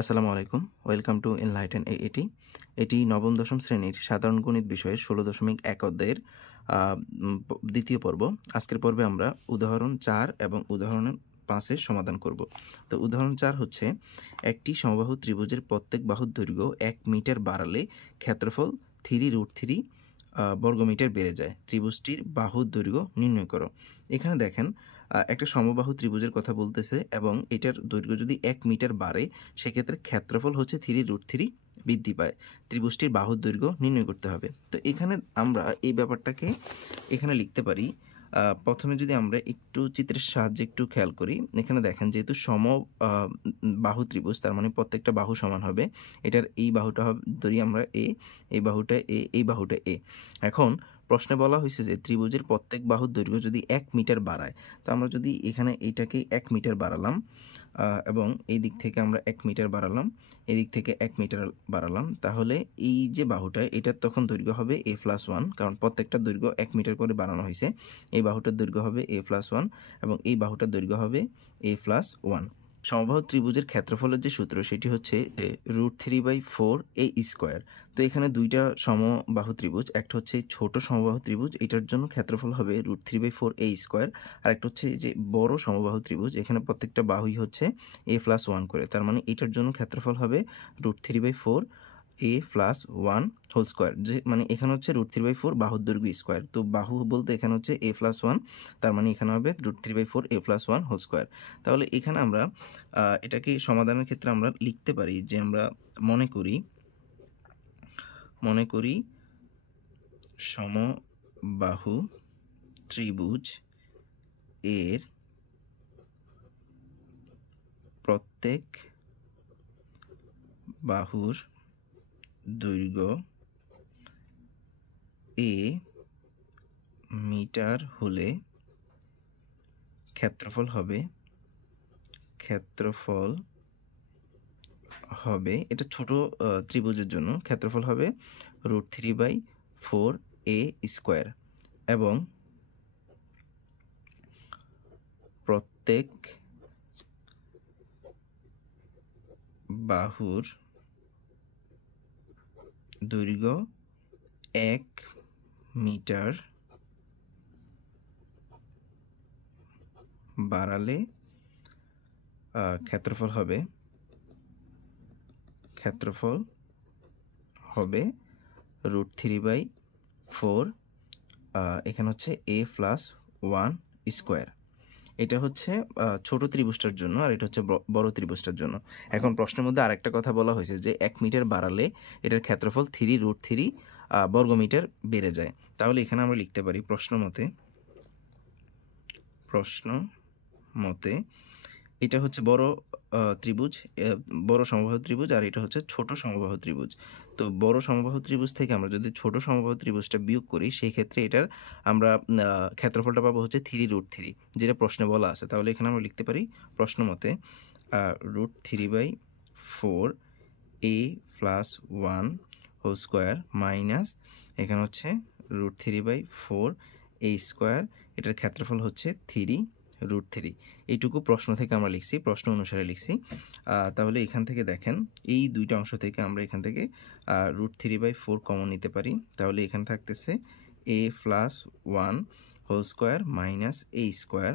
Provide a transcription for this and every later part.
আসসালামু আলাইকুম। Welcome to enlighten AAT. এটি নবম দশম শ্রেণীর সাধারণ গণিত বিষয়ের ১৬.১ অধ্যায়ের আ উম প দ্বিতীয় পর্ব। আজকের পর্বে আমরা উদাহরণ ৪ এবং উদাহরণ ৫ এর সমাধান করব। তো উদাহরণ ৪ হচ্ছে, একটি সমবাহু ত্রিভুজের প্রত্যেক বাহুর দৈর্ঘ্য ১ মিটার বাড়ালে ক্ষেত্রফল 3√3 বর্গমিটার বেড়ে যায়। ত্রিভুজটির বাহুর দৈর্ঘ্য নির্ণয় করো। এখানে দেখেন একটা সমবাহু ত্রিভুজের কথা বলতেছে এবং এটার দৈর্ঘ্য যদি ১ মিটার বাড়ে সেক্ষেত্রে ক্ষেত্রফল হচ্ছে 3√3 বৃদ্ধি পায়। ত্রিভুজটির বাহুর দৈর্ঘ্য নির্ণয় করতে হবে। তো এখানে আমরা এই ব্যাপারটাকে এখানে লিখতে পারি। প্রথমে যদি আমরা একটু চিত্রের সাহায্যে একটু খেয়াল করি, এখানে দেখেন যেহেতু বাহু ত্রিভুজ তার মানে প্রত্যেকটা বাহু সমান হবে। এটার এই বাহুটা ধরি আমরা এ, এই বাহুটা এ, এই বাহুটা এ। এখন প্রশ্নে বলা হয়েছে যে ত্রিভুজের প্রত্যেক বাহুর দৈর্ঘ্য যদি ১ মিটার বাড়ায়, তো আমরা যদি এখানে এইটাকে ১ মিটার বাড়ালাম এবং এই দিক থেকে আমরা ১ মিটার বাড়ালাম, এদিক থেকে ১ মিটার বাড়ালাম, তাহলে এই যে বাহুটা এটার তখন দৈর্ঘ্য হবে a+1, কারণ প্রত্যেকটা দৈর্ঘ্য ১ মিটার করে বাড়ানো হয়েছে। এই বাহুটার দৈর্ঘ্য হবে a+1 এবং এই বাহুটার দৈর্ঘ্য হবে a+1। সমবাহু ত্রিভুজের ক্ষেত্রফলের যে সূত্র সেটি হচ্ছে √3/4 a স্কোয়ার। তো এখানে দুইটা সমবাহু ত্রিভুজ, একটা হচ্ছে ছোট সমবাহু ত্রিভুজ, এটার জন্য ক্ষেত্রফল হবে √3/4 a স্কোয়ার। আর একটা হচ্ছে যে বড় সমবাহু ত্রিভুজ, এখানে প্রত্যেকটা বাহুই হচ্ছে a+1 করে, তার মানে এটার জন্য ক্ষেত্রফল হবে √3/4 a+1 হোল স্কোয়ার। যে মানে এখানে হচ্ছে √3/4 বাহুর দৈর্ঘ্য স্কোয়ার, তো বাহু বলতে এখানে হচ্ছে a+1, তার মানে এখানে হবে √3/4 a+1 হোল স্কোয়ার। তাহলে এখানে আমরা এটাকে সমাধানের ক্ষেত্রে আমরা লিখতে পারি যে আমরা মনে করি সমবাহু ত্রিভুজ এর প্রত্যেক বাহুর দৈর্ঘ্য a মিটার হলে ক্ষেত্রফল হবে এটা ছোট ত্রিভুজের জন্য ক্ষেত্রফল হবে √3/4 a স্কোয়ার এবং প্রত্যেক বাহুর দৈর্ঘ্য ১ মিটার বাড়ালে ক্ষেত্রফল হবে √3/4 এখানে হচ্ছে a+1 স্কোয়ার। এটা হচ্ছে ছোট ত্রিভুজটার জন্য, আর এটা হচ্ছে বড় ত্রিভুজটার জন্য। এখন প্রশ্নের মধ্যে আরেকটা কথা বলা হয়েছে যে ১ মিটার বাড়ালে এটার ক্ষেত্রফল 3√3 বর্গমিটার বেড়ে যায়। তাহলে এখানে আমরা লিখতে পারি প্রশ্ন মতে এটা হচ্ছে বড় ত্রিভুজ, বড় সমবাহু ত্রিভুজ, আর এটা হচ্ছে ছোট সমবাহু ত্রিভুজ। তো বড় সমবাহু ত্রিভুজ থেকে আমরা যদি ছোট সমবাহু ত্রিভুজটা বিয়োগ করি সেই ক্ষেত্রে এটার আমরা ক্ষেত্রফলটা পাবো হচ্ছে 3√3, যেটা প্রশ্নে বলা আছে। তাহলে এখানে আমরা লিখতে পারি প্রশ্ন মতে √3/4 a+1 হোল স্কোয়ার মাইনাস এখানে হচ্ছে √3/4 a স্কোয়ার, এটার ক্ষেত্রফল হচ্ছে 3√3। এইটুকু প্রশ্ন থেকে আমরা লিখছি, প্রশ্ন অনুসারে লিখছি। তাহলে এখান থেকে দেখেন এই দুইটা অংশ থেকে আমরা এখান থেকে √3/4 কমন নিতে পারি। তাহলে এখানে থাকতেছে a+1 whole square minus a square,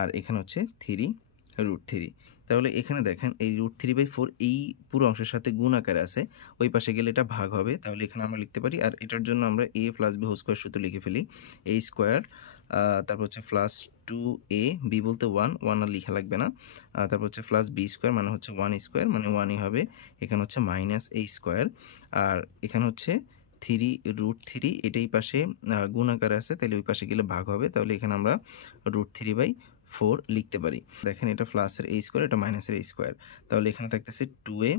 আর এখানে হচ্ছে 3√3। তাহলে এখানে দেখেন এই √3/4 এই পুরো অংশের সাথে গুণ আকারে আছে, ওই পাশে গেলে এটা ভাগ হবে। তাহলে এখানে আমরা লিখতে পারি, আর এটার জন্য আমরা a + b হোল স্কোয়ার সূত্র লিখে ফেলি। a স্কোয়ার তারপর হচ্ছে +2a, b বলতে 1 আর লিখা লাগবে না। তারপর হচ্ছে +b স্কোয়ার মানে হচ্ছে 1 স্কোয়ার মানে 1ই হবে। এখানে হচ্ছে -a স্কোয়ার, আর এখানে হচ্ছে 3√3, এটাই পাশে গুণ আকারে আছে, তাহলে ওই পাশে গেলে ভাগ হবে। তাহলে এখানে আমরা √3/4 লিখতে পারি। দেখেন এটা প্লাসের a স্কোয়ার, এটা মাইনাসের a স্কোয়ার। তাহলে এখানে থাকতেছে 2a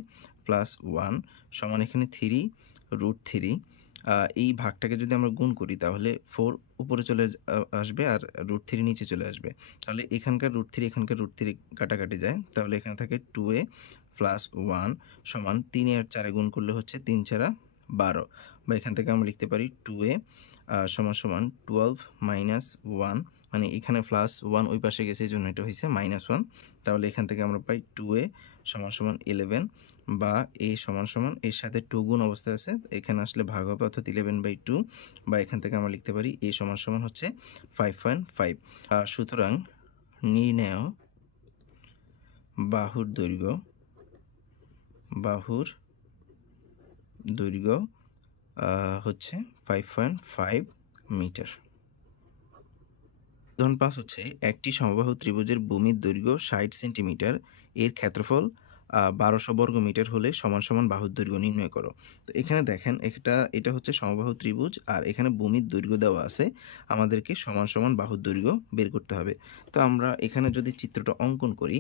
+ 1 সমান এখানে 3√3। এই ভাগটাকে যদি আমরা গুণ করি তাহলে 4 উপরে চলে আসবে আর √3 নিচে চলে আসবে। তাহলে এখানকার √3 এখানকার √3 কাটাকাটি যায়। তাহলে এখানে থাকে 2a + 1 সমান 3 আর 4 গুণ করলে হচ্ছে 3 × 4 = 12, বা এখান থেকে আমরা লিখতে পারি 2a সমান 12 - 1 মানে এখানে +1 ওই পাশে গেছে, এই জন্য এটা হয়েছে -1। তাহলে এখান থেকে আমরা পাই 2a = 11 বা a = এর সাথে 2 গুণ অবস্থায় আছে, এখানে আসলে ভাগ হবে, অর্থাৎ 11/2, বা এখান থেকে আমরা লিখতে পারি a = হচ্ছে 5.5। সুতরাং নির্ণেয় বাহুর দৈর্ঘ্য হচ্ছে 5.5 মিটার। উদাহরণ 5 হচ্ছে একটি সমবাহু ত্রিভুজের ভূমির দৈর্ঘ্য 60 সেন্টিমিটার, এর ক্ষেত্রফল 1200 বর্গ মিটার হলে সমান বাহুর দৈর্ঘ্য নির্ণয় করো। তো এখানে দেখেন এটা হচ্ছে সমবাহু ত্রিভুজ, আর এখানে ভূমির দৈর্ঘ্য দেওয়া আছে, আমাদেরকে সমান বাহুর দৈর্ঘ্য বের করতে হবে। তো আমরা এখানে যদি চিত্রটা অঙ্কন করি,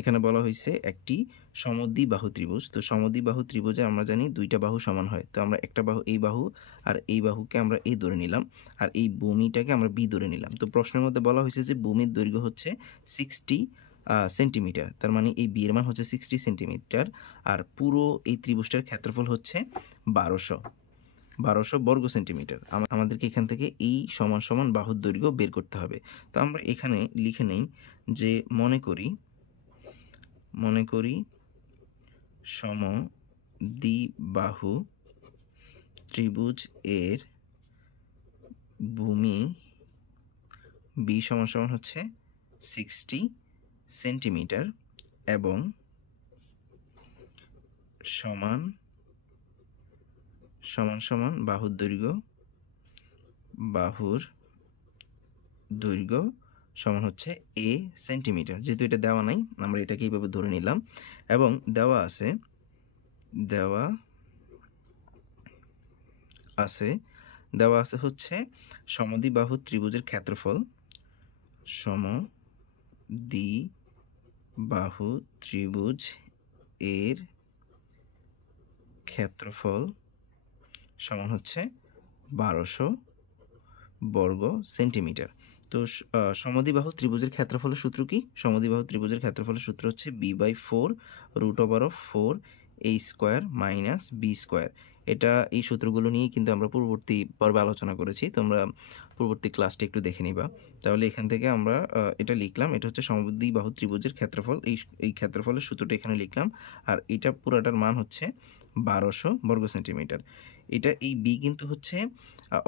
এখানে বলা হয়েছে একটি সমদ্বিবাহু ত্রিভুজ। তো সমদ্বিবাহু ত্রিভুজে আমরা জানি দুইটা বাহু সমান হয়। তো আমরা একটা বাহু, এই বাহু, আর এই বাহুকে আমরা এই ধরে নিলাম, আর এই ভূমিটাকে আমরা বি ধরে নিলাম। তো প্রশ্নের মধ্যে বলা হয়েছে যে ভূমির দৈর্ঘ্য হচ্ছে 60 সেন্টিমিটার, তার মানে এই বি এর মান হচ্ছে 60 সেন্টিমিটার, আর পুরো এই ত্রিভুজটার ক্ষেত্রফল হচ্ছে 1200 বর্গ সেন্টিমিটার। আমাদেরকে এখান থেকে এই সমান বাহুর দৈর্ঘ্য বের করতে হবে। তো আমরা এখানে লিখে নেই যে মনে করি সমদ্বিবাহু ত্রিভুজ এর ভূমি বি সমান হচ্ছে 60 সেন্টিমিটার এবং সমান বাহুর দৈর্ঘ্য সমান হচ্ছে a সেন্টিমিটার। যেহেতু এটা দেওয়া নাই, আমরা এটাকে এইভাবে ধরে নিলাম, এবং দেওয়া আছে হচ্ছে সমদ্বিবাহু ত্রিভুজের ক্ষেত্রফল, সমদ্বিবাহু ত্রিভুজ এর ক্ষেত্রফল সমান হচ্ছে 1200 বর্গ সেন্টিমিটার। তো সমদ্বিবাহু ত্রিভুজের ক্ষেত্রফলের সূত্র কি? সমদ্বিবাহু ত্রিভুজের ক্ষেত্রফলের সূত্র হচ্ছে b/4 √4a² - b²। এই সূত্রগুলো নিয়েই কিন্তু আমরা পূর্ববর্তী পর্বে আলোচনা করেছি, তোমরা পূর্ববর্তী ক্লাসটি একটু দেখে নিবা। তাহলে এখান থেকে আমরা এটা লিখলাম, এটা হচ্ছে সমদ্বিবাহু ত্রিভুজের ক্ষেত্রফল, এই ক্ষেত্রফলের সূত্রটা এখানে লিখলাম, আর এটা পুরাটার মান হচ্ছে 1200 বর্গ সেন্টিমিটার। এই বি কিন্তু হচ্ছে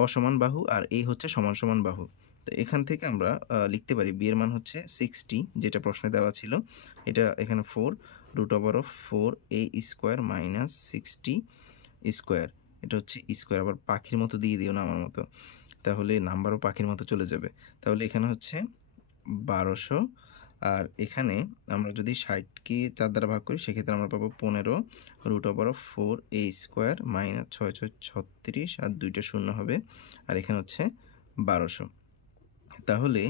অসমান বাহু, আর এই হচ্ছে সমান বাহু। তো এখান থেকে আমরা লিখতে পারি বি এর মান হচ্ছে 60, যেটা প্রশ্নে দেওয়া ছিল। এটা এখানে 4 √4a² - 60², এটা হচ্ছে স্কোয়ার। আবার পাখির মতো দিয়ে দিও না আমার মতো, তাহলে নাম্বারও পাখির মতো চলে যাবে। তাহলে এখানে হচ্ছে 1200, আর এখানে আমরা যদি 60কে 4 দ্বারা ভাগ করি, সেক্ষেত্রে আমরা পাবো 15 √4a² - 6 6 36, আর 2টা শূন্য হবে, আর এখানে হচ্ছে 1200। তাহলে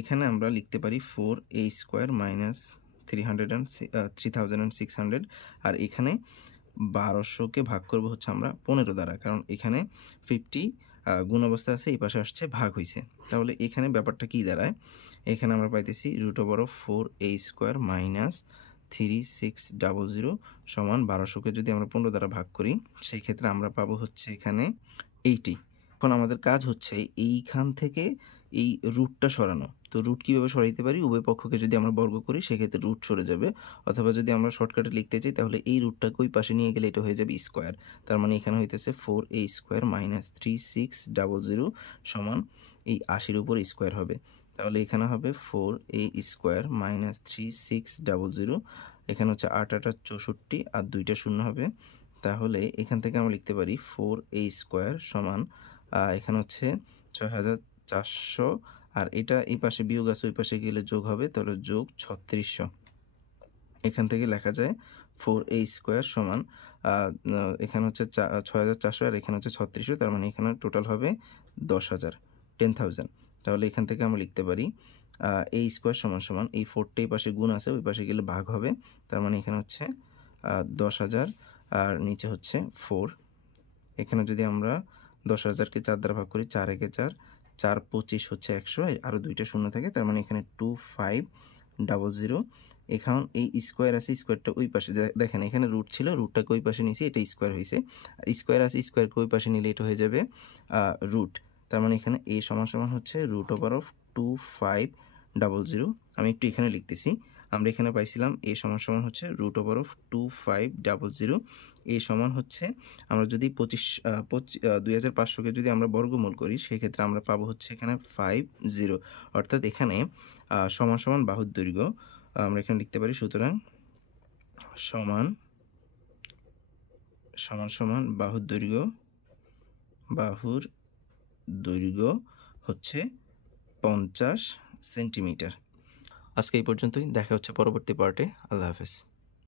এখানে আমরা লিখতে পারি 4a² - 3600, আর এখানে 1200কে ভাগ করব হচ্ছে আমরা 15 দ্বারা, কারণ এখানে 50 গুণ অবস্থা আছে, এই পাশে আসছে ভাগ হয়েছে। তাহলে এখানে ব্যাপারটা কি দাঁড়ায়? এখানে আমরা পাইতেছি √4a² - 3600 সমান 1200কে যদি আমরা 15 দ্বারা ভাগ করি, সেই ক্ষেত্রে আমরা পাবো হচ্ছে এখানে 80। এখন আমাদের কাজ হচ্ছে এইখান থেকে এই রুটটা সরানো। তো রুট কীভাবে সরাইতে পারি? উভয় পক্ষকে যদি আমরা বর্গ করি, সেক্ষেত্রে রুট সরে যাবে, অথবা যদি আমরা শর্টকাটে লিখতে চাই, তাহলে এই রুটটাকে ওই পাশে নিয়ে গেলে এটা হয়ে যাবে স্কোয়ার। তার মানে এখানে হইতেছে 4a² - 3600 সমান এই 80-র উপর স্কোয়ার হবে। তাহলে এখানে হবে 4a² - 3600, এখানে হচ্ছে 8 8 64, আর 2টা শূন্য হবে। তাহলে এখান থেকে আমরা লিখতে পারি 4a² সমান এখানে হচ্ছে 6400, আর এটা এই পাশে বিয়োগ আছে, ওই পাশে গেলে যোগ হবে, তাহলে যোগ 3600। এখান থেকে লেখা যায় 4a² সমান এখানে হচ্ছে 6400, আর এখানে হচ্ছে 3600, তার মানে এখানে টোটাল হবে 10,000। তাহলে এখান থেকে আমরা লিখতে পারি a² সমান এই 4টা এই পাশে গুণ আছে, ওই পাশে গেলে ভাগ হবে, তার মানে এখানে হচ্ছে 10,000, আর নিচে হচ্ছে 4। এখানে যদি আমরা 10,000কে 4 দ্বারা ভাগ করি, 4 একে 4, 4 25 হচ্ছে 100, আরও 2টা শূন্য থাকে, তার মানে এখানে 2500। এখন এই স্কোয়ার আছে, স্কোয়ারটা ওই পাশে, দেখেন এখানে রুট ছিল, রুটটাকে ওই পাশে নিয়েছি, এটা স্কোয়ার হয়েছে, আর স্কোয়ার আছে, স্কোয়ারকে ওই পাশে নিলে এটা হয়ে যাবে রুট। তার মানে এখানে a সমান হচ্ছে 2500। আমি একটু এখানে লিখতেছি। আমরা এখানে পাইছিলাম a সমান হচ্ছে √2500। a সমান হচ্ছে, আমরা যদি 2500কে যদি আমরা বর্গমূল করি সেক্ষেত্রে আমরা পাবো হচ্ছে এখানে 50, অর্থাৎ এখানে সমান বাহুর দৈর্ঘ্য আমরা এখানে লিখতে পারি। সুতরাং সমান বাহুর দৈর্ঘ্য হচ্ছে 50 সেন্টিমিটার। আজকে এই পর্যন্তই, দেখা হচ্ছে পরবর্তী পার্টে। আল্লাহ হাফেজ।